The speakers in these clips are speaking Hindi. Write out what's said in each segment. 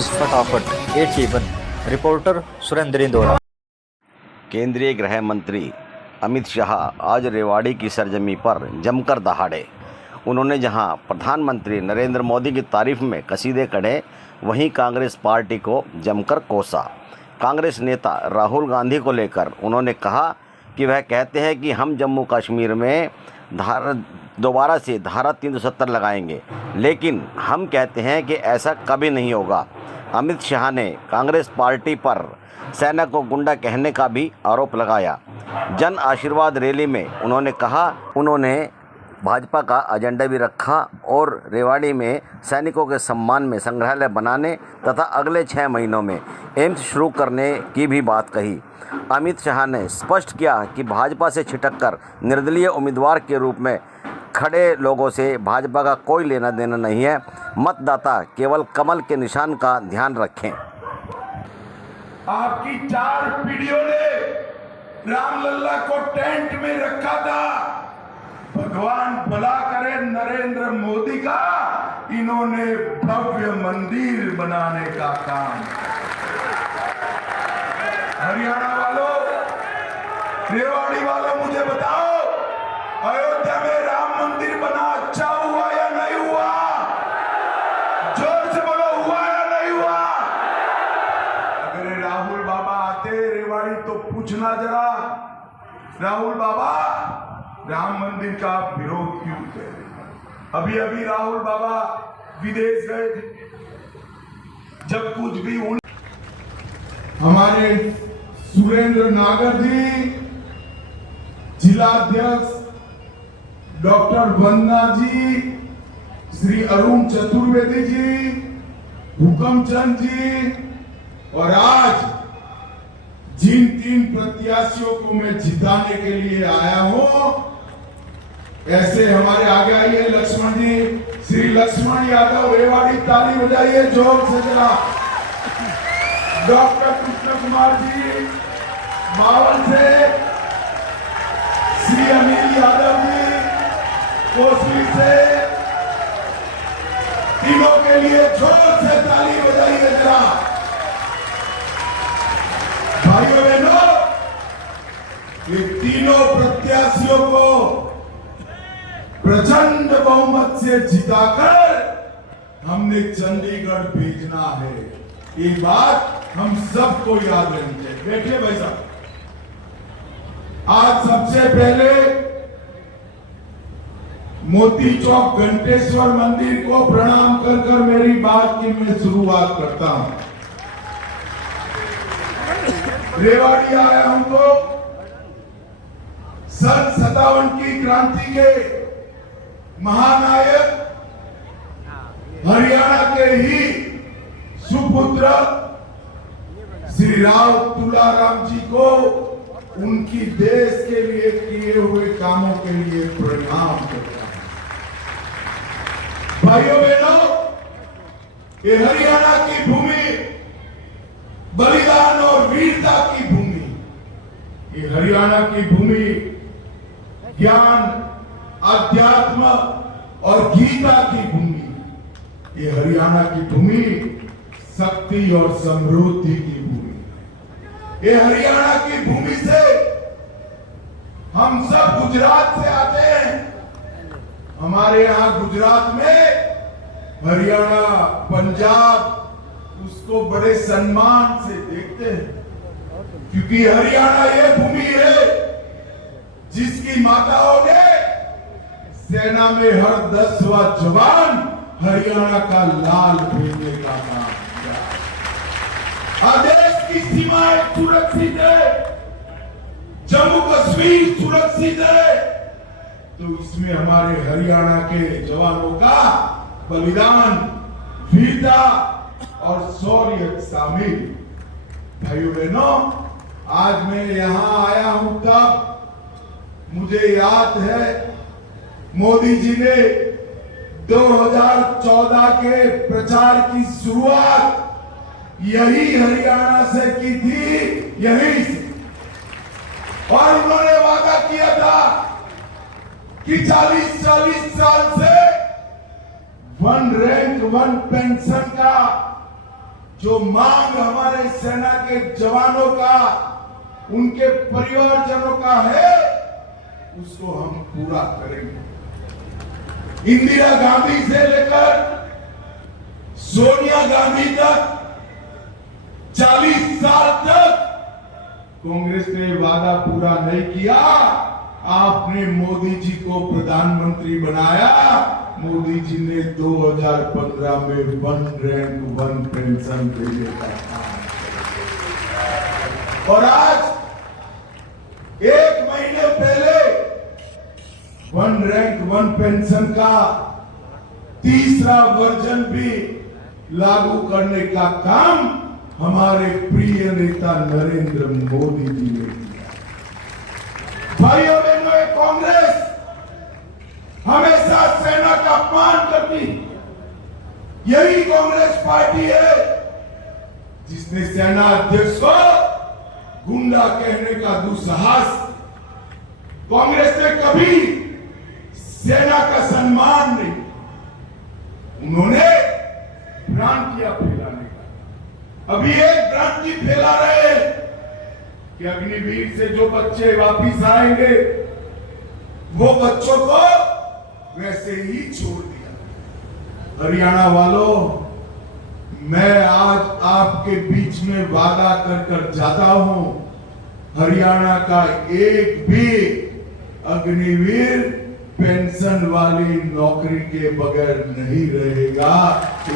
न्यूज़ फटाफट 87 रिपोर्टर सुरेंद्र इंदौरा। केंद्रीय गृह मंत्री अमित शाह आज रेवाड़ी की सरजमी पर जमकर दहाड़े। उन्होंने जहां प्रधानमंत्री नरेंद्र मोदी की तारीफ में कसीदे कढ़े, वहीं कांग्रेस पार्टी को जमकर कोसा। कांग्रेस नेता राहुल गांधी को लेकर उन्होंने कहा कि वह कहते हैं कि हम जम्मू कश्मीर में दोबारा से धारा 370 लगाएंगे, लेकिन हम कहते हैं कि ऐसा कभी नहीं होगा। अमित शाह ने कांग्रेस पार्टी पर सेना को गुंडा कहने का भी आरोप लगाया। जन आशीर्वाद रैली में उन्होंने कहा उन्होंने भाजपा का एजेंडा भी रखा और रेवाड़ी में सैनिकों के सम्मान में संग्रहालय बनाने तथा अगले 6 महीनों में एम्स शुरू करने की भी बात कही। अमित शाह ने स्पष्ट किया कि भाजपा से छिटककर निर्दलीय उम्मीदवार के रूप में खड़े लोगों से भाजपा का कोई लेना देना नहीं है। मतदाता केवल कमल के निशान का ध्यान रखें। आपकी 4 पीढ़ियों ने रामलला को टेंट में रखा था। भगवान भला करे नरेंद्र मोदी का इन्होंने भव्य मंदिर बनाने का काम। हरियाणा वालों, रेवाड़ी वालों, मुझे बताओ, अयोध्या में राम मंदिर बना अच्छा हुआ या नहीं हुआ? जोर से बोलो, हुआ या नहीं हुआ? अगर राहुल बाबा आते रेवाड़ी तो पूछना जरा, राहुल बाबा राम मंदिर का विरोध क्यों थे? अभी अभी राहुल बाबा विदेश गए थे। जब कुछ भी हमारे सुरेंद्र नागर जी, जिलाध्यक्ष डॉक्टर वंदना जी, श्री अरुण चतुर्वेदी जी, हुकमचंद जी, और आज जिन 3 प्रत्याशियों को मैं जिताने के लिए आया हूं, ऐसे हमारे आगे आइए लक्ष्मण जी, श्री लक्ष्मण यादव रेवाड़ी, ताली बजाइए जोर से जरा। डॉक्टर कृष्ण कुमार जी मावल से, श्री अनिल यादव जी कोसली से, तीनों के लिए जोर से ताली बजाइए जरा। भाइयों बहनों, ये तीनों प्रत्याशियों को प्रचंड बहुमत से जिताकर हमने चंडीगढ़ भेजना है। ये बात हम सबको याद रखनी चाहिए। बैठिए भाई साहब। आज सबसे पहले मोती चौक घंटेश्वर मंदिर को प्रणाम कर कर मेरी बात की मैं शुरुआत करता हूं। रेवाड़ी आया हूं तो सन 57 की क्रांति के महानायक हरियाणा के ही सुपुत्र श्री राव तुलाराम जी को उनकी देश के लिए किए हुए कामों के लिए प्रणाम करता हूं। भाइयों बहनों, ये हरियाणा की भूमि बलिदान और वीरता की भूमि, ये हरियाणा की भूमि ज्ञान, अध्यात्म और गीता की भूमि, ये हरियाणा की भूमि शक्ति और समृद्धि की भूमि। ये हरियाणा की भूमि से हम सब गुजरात से आते हैं। हमारे यहाँ गुजरात में हरियाणा, पंजाब उसको बड़े सम्मान से देखते हैं, क्योंकि हरियाणा ये भूमि है जिसकी माताओं ने सेना में हर 10वां जवान हरियाणा का लाल भेजने का काम किया। देश की सीमाएं सुरक्षित है, जम्मू कश्मीर सुरक्षित है, तो इसमें हमारे हरियाणा के जवानों का बलिदान, वीरता और शौर्य शामिल। भाइयों बहनों, आज मैं यहां आया हूं तब मुझे याद है मोदी जी ने 2014 के प्रचार की शुरुआत यही हरियाणा से की थी, यहीं से। और उन्होंने वादा किया था कि 40 साल से 1 रैंक 1 पेंशन का जो मांग हमारे सेना के जवानों का, उनके परिवारजनों का है, उसको हम पूरा करेंगे। इंदिरा गांधी से लेकर सोनिया गांधी तक 40 साल तक कांग्रेस ने वादा पूरा नहीं किया। आपने मोदी जी को प्रधानमंत्री बनाया। मोदी जी ने 2015 में 1 रैंक 1 पेंशन देने का काम, और आज 1 महीने पहले 1 रैंक 1 पेंशन का तीसरा वर्जन भी लागू करने का काम हमारे प्रिय नेता नरेंद्र मोदी जी ने किया। भाइयों बहनों, कांग्रेस हमेशा सेना का अपमान करती। यही कांग्रेस पार्टी है जिसने सेना अध्यक्ष को गुंडा कहने का दुस्साहस। कांग्रेस ने कभी सेना का सम्मान नहीं, उन्होंने भ्रांतियां फैलाने का। अभी एक भ्रांति फैला रहे हैं कि अग्निवीर से जो बच्चे वापिस आएंगे वो बच्चों को वैसे ही छोड़ दिया। हरियाणा वालों, मैं आज आपके बीच में वादा कर जाता हूं, हरियाणा का एक भी अग्निवीर पेंशन वाली नौकरी के बगैर नहीं रहेगा। तो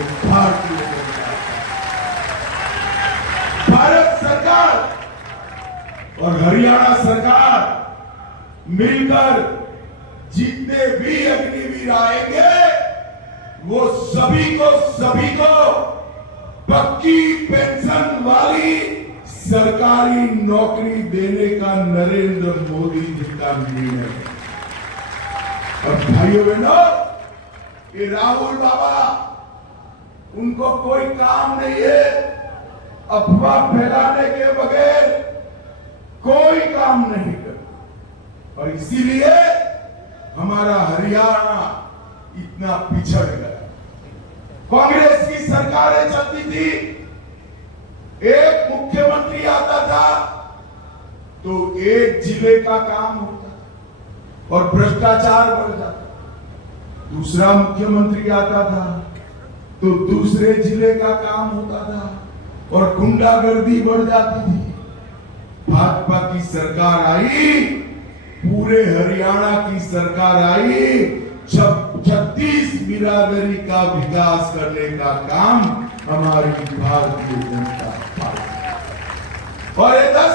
भारत सरकार और हरियाणा सरकार मिलकर जितने भी अग्निवीर आएंगे वो सभी को पक्की पेंशन वाली सरकारी नौकरी देने का नरेंद्र मोदी जी का निर्णय है। और भाइयों बहनों, ये राहुल बाबा, उनको कोई काम नहीं है अफवाह फैलाने के बगैर, कोई काम नहीं करता, और इसीलिए हमारा हरियाणा इतना पिछड़ गया। कांग्रेस की सरकारें चलती थी, एक मुख्यमंत्री आता था तो एक जिले का काम होता था और भ्रष्टाचार बढ़ जाता। दूसरा मुख्यमंत्री आता था तो दूसरे जिले का काम होता था और गुंडागर्दी बढ़ जाती थी। भाजपा की सरकार आई, पूरे हरियाणा की सरकार आई, 36 बिरादरी का विकास करने का काम हमारी भारतीय जनता पार्टी, और ये 10